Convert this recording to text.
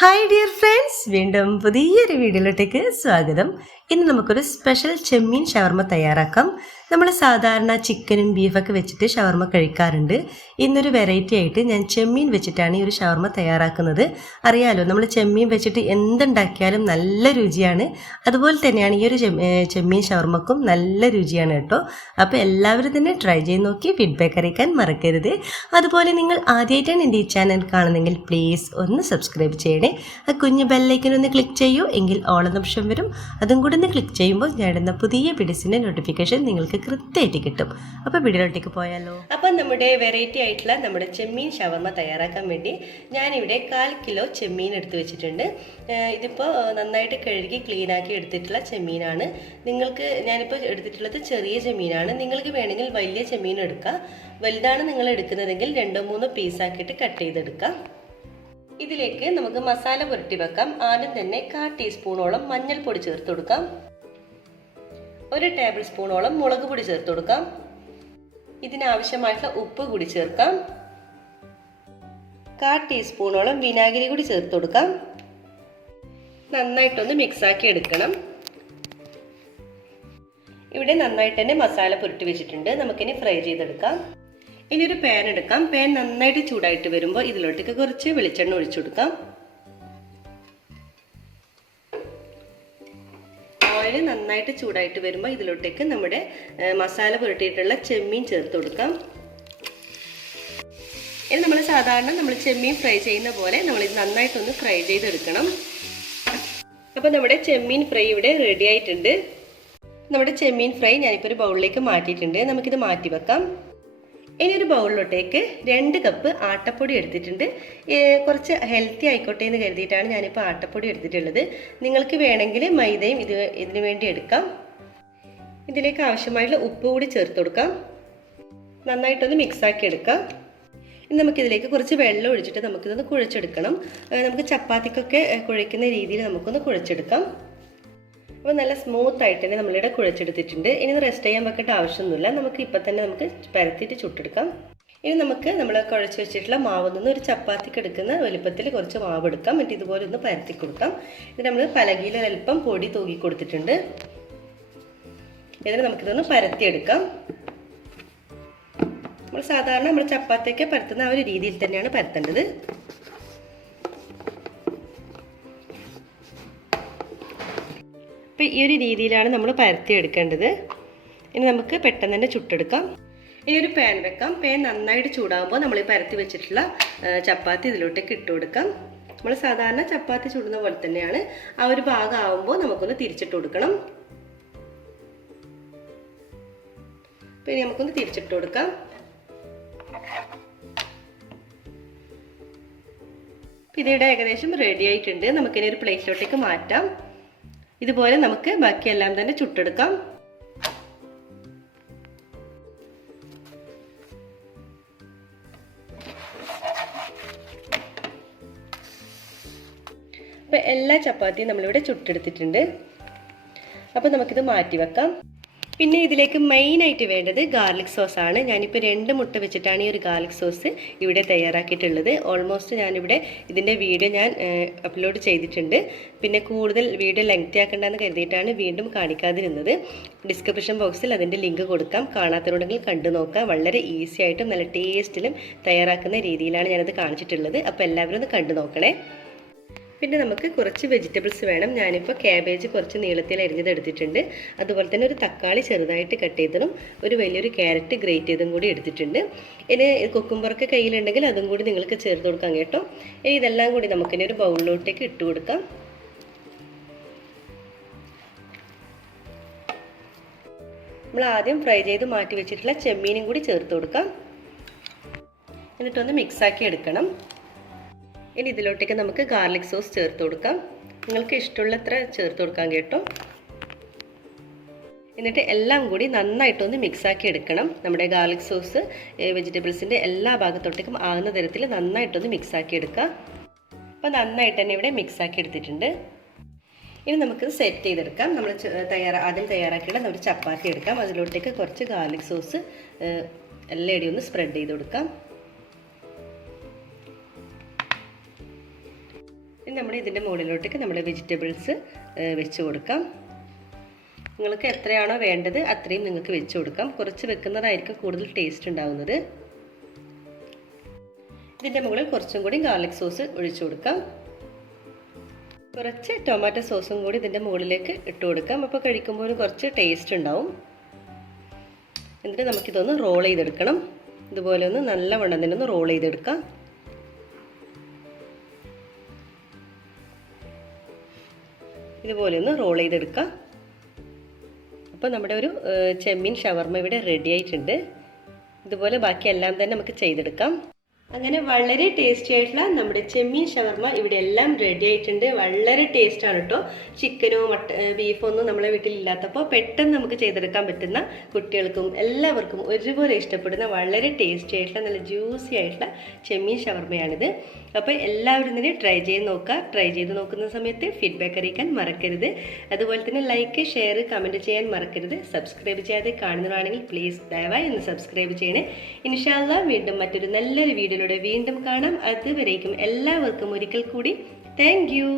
Hi dear friends, വീണ്ടും പുതിയൊരു വീഡിയോയിലോട്ടേക്ക് സ്വാഗതം. ഇന്ന് നമുക്കൊരു സ്പെഷ്യൽ ചെമ്മീൻ ഷവർമ തയ്യാറാക്കാം. നമ്മൾ സാധാരണ ചിക്കനും ബീഫൊക്കെ വെച്ചിട്ട് ഷവർമ കഴിക്കാറുണ്ട്. ഇന്നൊരു വെറൈറ്റി ആയിട്ട് ഞാൻ ചെമ്മീൻ വെച്ചിട്ടാണ് ഈ ഒരു ഷവർമ തയ്യാറാക്കുന്നത്. അറിയാലോ, നമ്മൾ ചെമ്മീൻ വെച്ചിട്ട് എന്തുണ്ടാക്കിയാലും നല്ല രുചിയാണ്. അതുപോലെ തന്നെയാണ് ഈ ഒരു ചെമ്മീൻ ഷവർമക്കും നല്ല രുചിയാണ് കേട്ടോ. അപ്പോൾ എല്ലാവരും തന്നെ ട്രൈ ചെയ്ത് നോക്കി ഫീഡ്ബാക്ക് അറിയിക്കാൻ മറക്കരുത്. അതുപോലെ നിങ്ങൾ ആദ്യമായിട്ടാണ് എൻ്റെ ഈ ചാനൽ കാണുന്നതെങ്കിൽ പ്ലീസ് ഒന്ന് സബ്സ്ക്രൈബ് ചെയ്യണേ. ആ കുഞ്ഞു ബെല്ലൈക്കനൊന്ന് ക്ലിക്ക് ചെയ്യൂ, എങ്കിൽ ഓൾ എന്ന ഓപ്ഷൻ വരും. അതും കൂടെ ഒന്ന് ക്ലിക്ക് ചെയ്യുമ്പോൾ ഞാൻ ഇടുന്ന പുതിയ വീഡിയോസിൻ്റെ നോട്ടിഫിക്കേഷൻ നിങ്ങൾക്ക് കൃത്യമായിട്ട് കിട്ടും. അപ്പോൾ വീഡിയോയിലേക്ക് പോയാലോ. അപ്പം നമ്മുടെ വെറൈറ്റി ആയിട്ടുള്ള നമ്മുടെ ചെമ്മീൻ ഷവർമ തയ്യാറാക്കാൻ വേണ്ടി ഞാനിവിടെ 1/4 കിലോ ചെമ്മീൻ എടുത്ത് വെച്ചിട്ടുണ്ട്. ഇതിപ്പോൾ നന്നായിട്ട് കഴുകി ക്ലീനാക്കി എടുത്തിട്ടുള്ള ചെമ്മീനാണ്. ഞാനിപ്പോൾ എടുത്തിട്ടുള്ളത് ചെറിയ ചെമ്മീനാണ്. നിങ്ങൾക്ക് വേണമെങ്കിൽ വലിയ ചെമ്മീൻ എടുക്കാം. വലുതാണ് നിങ്ങൾ എടുക്കുന്നതെങ്കിൽ 2-3 പീസാക്കിയിട്ട് കട്ട് ചെയ്തെടുക്കാം. ഇതിലേക്ക് നമുക്ക് മസാല പുരട്ടി വെക്കാം. ആദ്യം തന്നെ 1/4 ടീസ്പൂണോളം മഞ്ഞൾപ്പൊടി ചേർത്ത് കൊടുക്കാം. 1 ടേബിൾ സ്പൂണോളം മുളക് പൊടി ചേർത്ത് കൊടുക്കാം. ഇതിനാവശ്യമായിട്ടുള്ള ഉപ്പ് കൂടി ചേർക്കാം. 1/4 ടീസ്പൂണോളം വിനാഗിരി കൂടി ചേർത്ത് കൊടുക്കാം. നന്നായിട്ടൊന്ന് മിക്സാക്കി എടുക്കണം. ഇവിടെ നന്നായിട്ട് തന്നെ മസാല പുരട്ടി വെച്ചിട്ടുണ്ട്. നമുക്കിനി ഫ്രൈ ചെയ്തെടുക്കാം. ഇനി ഒരു പാൻ എടുക്കാം. പാൻ നന്നായിട്ട് ചൂടായിട്ട് വരുമ്പോൾ ഇതിലോട്ടേക്ക് കുറച്ച് വെളിച്ചെണ്ണ ഒഴിച്ചു കൊടുക്കാം. ഓയിൽ നന്നായിട്ട് ചൂടായിട്ട് വരുമ്പോൾ ഇതിലോട്ടേക്ക് നമ്മുടെ മസാല പുരട്ടിയിട്ടുള്ള ചെമ്മീൻ ചേർത്ത് കൊടുക്കാം. ഇനി നമ്മൾ സാധാരണ ചെമ്മീൻ ഫ്രൈ ചെയ്യുന്ന പോലെ നമ്മളിത് നന്നായിട്ടൊന്ന് ഫ്രൈ ചെയ്തെടുക്കണം. അപ്പോൾ നമ്മുടെ ചെമ്മീൻ ഫ്രൈ ഇവിടെ റെഡി ആയിട്ടുണ്ട്. നമ്മുടെ ചെമ്മീൻ ഫ്രൈ ഞാനിപ്പോൾ ഒരു ബൗളിലേക്ക് മാറ്റിയിട്ടുണ്ട്. നമുക്കിത് മാറ്റി വെക്കാം. ഇനി ഒരു ബൗളിലോട്ടേക്ക് 2 കപ്പ് ആട്ടപ്പൊടി എടുത്തിട്ടുണ്ട്. കുറച്ച് ഹെൽത്തി ആയിക്കോട്ടെ എന്ന് കരുതിയിട്ടാണ് ഞാനിപ്പോൾ ആട്ടപ്പൊടി എടുത്തിട്ടുള്ളത്. നിങ്ങൾക്ക് വേണമെങ്കിൽ മൈദയും ഇതിനു വേണ്ടി എടുക്കാം. ഇതിലേക്ക് ആവശ്യമായിട്ടുള്ള ഉപ്പ് കൂടി ചേർത്ത് കൊടുക്കാം. നന്നായിട്ടൊന്ന് മിക്സാക്കി എടുക്കാം. ഇനി നമുക്കിതിലേക്ക് കുറച്ച് വെള്ളം ഒഴിച്ചിട്ട് നമുക്കിതൊന്ന് കുഴച്ചെടുക്കണം. നമുക്ക് ചപ്പാത്തിക്കൊക്കെ കുഴയ്ക്കുന്ന രീതിയിൽ നമുക്കൊന്ന് കുഴച്ചെടുക്കാം. അപ്പോൾ നല്ല സ്മൂത്ത് ആയിട്ട് തന്നെ നമ്മളിവിടെ കുഴച്ചെടുത്തിട്ടുണ്ട്. ഇനി റെസ്റ്റ് ചെയ്യാൻ വെക്കേണ്ട ആവശ്യമൊന്നുമില്ല. നമുക്ക് ഇപ്പം തന്നെ നമുക്ക് പരത്തിയിട്ട് ചുട്ടെടുക്കാം. ഇനി നമ്മൾ കുഴച്ച് വെച്ചിട്ടുള്ള മാവിൽ നിന്ന് ഒരു ചപ്പാത്തിക്ക് എടുക്കുന്ന വലുപ്പത്തിൽ കുറച്ച് മാവ് എടുക്കാം. എന്നിട്ട് ഇതുപോലെ ഒന്ന് പരത്തി കൊടുക്കാം. ഇത് നമ്മൾ പലകയിൽ അല്പം പൊടി തൂക്കി കൊടുത്തിട്ടുണ്ട്. ഇതിന് നമുക്കിതൊന്ന് പരത്തിയെടുക്കാം. നമ്മൾ സാധാരണ നമ്മൾ ചപ്പാത്തിയൊക്കെ പരത്തുന്ന ആ ഒരു രീതിയിൽ തന്നെയാണ് പരത്തേണ്ടത്. അപ്പോൾ ഈ ഒരു രീതിയിലാണ് നമ്മൾ പരത്തി എടുക്കേണ്ടത്. ഇനി നമുക്ക് പെട്ടെന്ന് തന്നെ ചുട്ടെടുക്കാം. ഇനി ഒരു പാൻ വെക്കാം. പാൻ നന്നായിട്ട് ചൂടാകുമ്പോൾ നമ്മൾ ഈ പരത്തി വെച്ചിട്ടുള്ള ചപ്പാത്തി ഇതിലോട്ടേക്ക് ഇട്ട് കൊടുക്കാം. നമ്മൾ സാധാരണ ചപ്പാത്തി ചുടുന്ന പോലെ തന്നെയാണ്. ആ ഒരു ഭാഗം ആകുമ്പോൾ നമുക്കൊന്ന് തിരിച്ചിട്ട് കൊടുക്കണം. അപ്പോൾ ഇനി നമുക്കൊന്ന് തിരിച്ചിട്ട് കൊടുക്കാം. ഇതിവിടെ ഏകദേശം റെഡി ആയിട്ടുണ്ട്. നമുക്കിനി ഒരു പ്ലേറ്റിലോട്ടേക്ക് മാറ്റാം. ഇതുപോലെ നമുക്ക് ബാക്കിയെല്ലാം തന്നെ ചുട്ടെടുക്കാം. അപ്പോൾ എല്ലാ ചപ്പാത്തിയും നമ്മളിവിടെ ചുട്ടെടുത്തിട്ടുണ്ട്. അപ്പോൾ നമുക്കിത് മാറ്റി വെക്കാം. പിന്നെ ഇതിലേക്ക് മെയിനായിട്ട് വേണ്ടത് ഗാർലിക് സോസാണ്. ഞാനിപ്പോൾ 2 മുട്ട വെച്ചിട്ടാണ് ഈ ഒരു ഗാർലിക് സോസ് ഇവിടെ തയ്യാറാക്കിയിട്ടുള്ളത്. ഓൾമോസ്റ്റ് ഞാനിവിടെ ഇതിൻ്റെ വീഡിയോ ഞാൻ അപ്ലോഡ് ചെയ്തിട്ടുണ്ട്. പിന്നെ കൂടുതൽ വീഡിയോ ലെങ്തി ആക്കണ്ടെന്ന് കരുതിയിട്ടാണ് വീണ്ടും കാണിക്കാതിരുന്നത്. ഡിസ്ക്രിപ്ഷൻ ബോക്സിൽ അതിൻ്റെ ലിങ്ക് കൊടുക്കാം. കാണാത്തവരുണ്ടെങ്കിൽ കണ്ടു നോക്കാം. വളരെ ഈസി ആയിട്ടും നല്ല ടേസ്റ്റിലും തയ്യാറാക്കുന്ന രീതിയിലാണ് ഞാനത് കാണിച്ചിട്ടുള്ളത്. അപ്പോൾ എല്ലാവരും ഒന്ന് കണ്ടു നോക്കണേ. പിന്നെ നമുക്ക് കുറച്ച് വെജിറ്റബിൾസ് വേണം. ഞാനിപ്പോൾ ക്യാബേജ് കുറച്ച് നീളത്തിൽ അരിഞ്ഞത് എടുത്തിട്ടുണ്ട്. അതുപോലെ തന്നെ ഒരു തക്കാളി ചെറുതായിട്ട് കട്ട് ചെയ്തതും ഒരു വലിയൊരു ക്യാരറ്റ് ഗ്രേറ്റ് ചെയ്തും കൂടി എടുത്തിട്ടുണ്ട്. ഇനി കുക്കുംബറൊക്കെ കയ്യിലുണ്ടെങ്കിൽ അതും കൂടി നിങ്ങൾക്ക് ചേർത്ത് കൊടുക്കാം കേട്ടോ. ഇനി ഇതെല്ലാം കൂടി നമുക്കിനി ഒരു ബൗളിലോട്ടേക്ക് ഇട്ട് കൊടുക്കാം. നമ്മൾ ആദ്യം ഫ്രൈ ചെയ്ത് മാറ്റി വെച്ചിട്ടുള്ള ചെമ്മീനും കൂടി ചേർത്ത് കൊടുക്കാം. എന്നിട്ടൊന്ന് മിക്സാക്കി എടുക്കണം. ഇനി ഇതിലോട്ടേക്ക് നമുക്ക് ഗാർലിക് സോസ് ചേർത്ത് കൊടുക്കാം. നിങ്ങൾക്ക് ഇഷ്ടമുള്ളത്ര ചേർത്ത് കൊടുക്കാം കേട്ടോ. എന്നിട്ട് എല്ലാം കൂടി നന്നായിട്ടൊന്ന് മിക്സാക്കി എടുക്കണം. നമ്മുടെ ഗാർലിക് സോസ് വെജിറ്റബിൾസിൻ്റെ എല്ലാ ഭാഗത്തോട്ടേക്കും ആകുന്ന തരത്തിൽ നന്നായിട്ടൊന്ന് മിക്സാക്കി എടുക്കുക. അപ്പോൾ നന്നായിട്ട് തന്നെ ഇവിടെ മിക്സാക്കി എടുത്തിട്ടുണ്ട്. ഇനി നമുക്ക് സെറ്റ് ചെയ്തെടുക്കാം. നമ്മൾ ആദ്യം തയ്യാറാക്കിയുള്ള ഒരു ചപ്പാത്തി എടുക്കാം. അതിലോട്ടേക്ക് കുറച്ച് ഗാർലിക് സോസ് എല്ലായിടയും ഒന്ന് സ്പ്രെഡ് ചെയ്ത് കൊടുക്കാം. നമ്മൾ ഇതിൻ്റെ മുകളിലോട്ടേക്ക് നമ്മുടെ വെജിറ്റബിൾസ് വെച്ച് കൊടുക്കാം. നിങ്ങൾക്ക് എത്രയാണോ വേണ്ടത് അത്രയും നിങ്ങൾക്ക് വെച്ച് കൊടുക്കാം. കുറച്ച് വെക്കുന്നതായിരിക്കും കൂടുതൽ ടേസ്റ്റ് ഉണ്ടാകുന്നത്. ഇതിൻ്റെ മുകളിൽ കുറച്ചും കൂടി ഗാർലിക് സോസ് ഒഴിച്ചു കൊടുക്കാം. കുറച്ച് ടൊമാറ്റോ സോസും കൂടി ഇതിൻ്റെ മുകളിലേക്ക് ഇട്ട് കൊടുക്കാം. അപ്പോൾ കഴിക്കുമ്പോൾ കുറച്ച് ടേസ്റ്റ് ഉണ്ടാവും. എന്നിട്ട് നമുക്കിതൊന്ന് റോൾ ചെയ്തെടുക്കണം. ഇതുപോലെ ഒന്ന് നല്ലവണ്ണം തന്നെ ഒന്ന് റോൾ ചെയ്തെടുക്കാം. ഇതുപോലെ ഒന്ന് റോൾ ചെയ്തെടുക്കാം. അപ്പോൾ നമ്മുടെ ഒരു ചെമ്മീൻ ഷവർമ ഇവിടെ റെഡി ആയിട്ടുണ്ട്. ഇതുപോലെ ബാക്കിയെല്ലാം തന്നെ നമുക്ക് ചെയ്തെടുക്കാം. അങ്ങനെ വളരെ ടേസ്റ്റി ആയിട്ടുള്ള നമ്മുടെ ചെമ്മീൻ ഷവർമ ഇവിടെ എല്ലാം റെഡി ആയിട്ടുണ്ട്. വളരെ ടേസ്റ്റാണ് കേട്ടോ. ചിക്കനോ ബീഫോ ഒന്നും നമ്മളെ വീട്ടിൽ ഇല്ലാത്തപ്പോൾ പെട്ടെന്ന് നമുക്ക് ചെയ്തെടുക്കാൻ പറ്റുന്ന, കുട്ടികൾക്കും എല്ലാവർക്കും ഒരുപോലെ ഇഷ്ടപ്പെടുന്ന വളരെ ടേസ്റ്റി ആയിട്ടുള്ള നല്ല ജ്യൂസി ആയിട്ടുള്ള ചെമ്മീൻ ഷവർമയാണിത്. അപ്പോൾ എല്ലാവരും തന്നെ ട്രൈ ചെയ്ത് നോക്കുക. ട്രൈ ചെയ്ത് നോക്കുന്ന സമയത്ത് ഫീഡ്ബാക്ക് അറിയിക്കാൻ മറക്കരുത്. അതുപോലെ തന്നെ ലൈക്ക്, ഷെയർ, കമൻറ്റ് ചെയ്യാൻ മറക്കരുത്. സബ്സ്ക്രൈബ് ചെയ്യാതെ കാണുന്നതാണെങ്കിൽ പ്ലീസ് ദയവായി ഒന്ന് സബ്സ്ക്രൈബ് ചെയ്യണേ. ഇൻഷാ അല്ലാഹ് വീണ്ടും മറ്റൊരു നല്ലൊരു വീഡിയോയിലൂടെ വീണ്ടും കാണാം. അതുവരേക്കും എല്ലാവർക്കും ഒരിക്കൽ കൂടി താങ്ക് യു.